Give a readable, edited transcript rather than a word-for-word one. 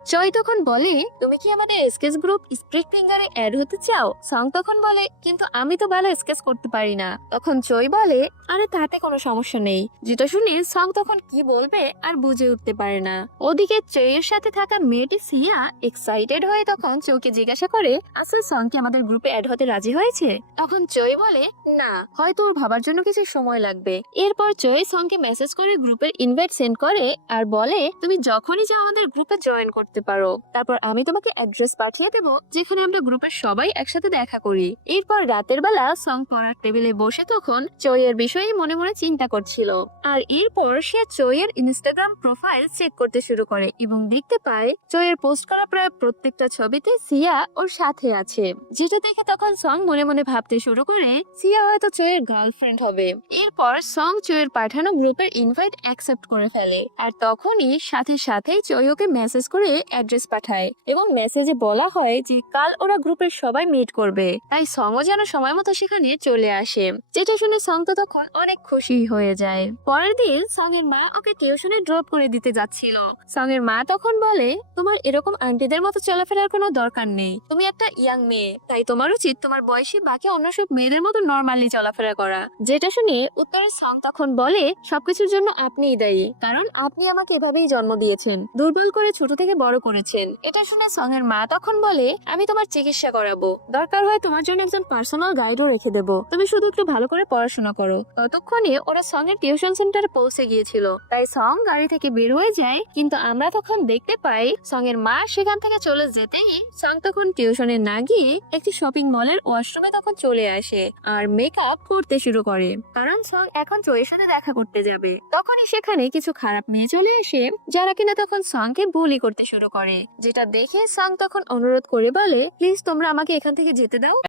জয় তখন বলে, তুমি কি আমাদের স্কেচ গ্রুপ স্প্রিট ফিঙ্গারে অ্যাড হতে চাও? সং তখন বলে, কিন্তু আমি তো ভালো স্কেচ করতে পারি না। তখন জয় বলে, আরে তাতে কোনো সমস্যা নেই। যেটা শুনে সং তখন কি বলবে আর বুঝে উঠতে পারে না। ওদিকে জয়ের সাথে থাকা মেয়েটি সিয়া এক্সাইটেড হয়ে তখন চৌকে জিজ্ঞাসা করে, আসলে সং কি আমাদের গ্রুপে অ্যাড হতে রাজি হয়েছে? তখন জয় বলে, না, হয়তো ওর ভাবার জন্য কিছু সময় লাগবে। এরপর জয় সংকে মেসেজ করে গ্রুপের ইনভাইট সেন্ড করে আর বলে, তুমি যখনই চাও আমাদের গ্রুপে জয়েন করতে পারো। তারপর আমি তোমাকে অ্যাড্রেস পাঠিয়ে দেবো যেখানে আমরা গ্রুপের সবাই একসাথে দেখা করি। এরপর রাতের বেলা সং পড়ার টেবিলে বসে তখন জয়ের বিষয়ে মনে মনে চিন্তা করছিল। আর এরপর সে জয়ের ইনস্টাগ্রাম প্রোফাইল চেক করতে শুরু করে এবং দেখতে পায় জয়ের পোস্ট করা প্রায় প্রত্যেকটা ছবিতে সিয়া ওর সাথে আছে। যেটা দেখে তখন সং মনে মনে ভাবতে শুরু করে সিয়া হয়তো জয়ের গার্লফ্রেন্ড হবে। এরপর সং জয়ের পাঠানো গ্রুপের ইনভাইট অ্যাকসেপ্ট করে ফেলে আর তখনই সাথে সাথে জয় ওকে মেসেজ করে অ্যাড্রেস পাঠায় এবং মেসেজে বলা হয় যে কাল ওরা গ্রুপের সবাই মিট করবে। তাই সংও যেন সময় মতো সেখানে চলে আসে। যেটা শুনে সং তো তখন অনেক খুশি হয়ে যায়। পরের দিন সং এর মা ওকে টিউশনে ড্রপ করে দিতে যাচ্ছিল। সং এর মা তখন বলে, তোমার এরকম আন্টিদের মতো চলাফেরার কোনো দরকার নেই। তুমি একটা ইয়াং মেয়ে, তাই তোমার উচিত তোমার বয়সী বাকি অন্য সব মেয়েদের মতো নর্মালি চলাফেরা করা। যেটা শুনে উত্তরে সং তখন বলে, সবকিছুর জন্য আপনিই দায়ী, কারণ আপনি আমাকে এভাবেই জন্ম দিয়েছেন, দুর্বল করে ছোট থেকে বড় করেছেন। এটা শুনে সং এর মা তখন বলে, আমি তোমার চিকিৎসা করাবো, দরকার হয় তোমার জন্য একজন পার্সোনাল গাইডও রেখে দেবো, তুমি শুধু একটু ভালো করে পড়াশোনা করো। ততক্ষণে ওরা সং এর টিউশন সেন্টারে পৌঁছে গিয়েছিল। তাই সং গাড়ি থেকে বের হয়ে যায়, কিন্তু আমরা তখন দেখতে পাই সং এর মা সেখান থেকে চলে যেতেই সং তখন টিউশনে না গিয়ে একটি শপিং মলের ওয়াশরুমে তখন চলে আসে আর মেকআপ করতে শুরু করে, কারণ সং এখন জয়ের সাথে দেখা করতে যাবে। তখনই সেখানে কিছু খারাপ মেয়ে চলে আসে যারা কিনা তখন সংকে বুলি করতে শুরু করে। যেটা দেখে সং তখন অনুরোধ করে বলে, প্লিজ তোমরা আমাকে এখান থেকে যেতে দাও।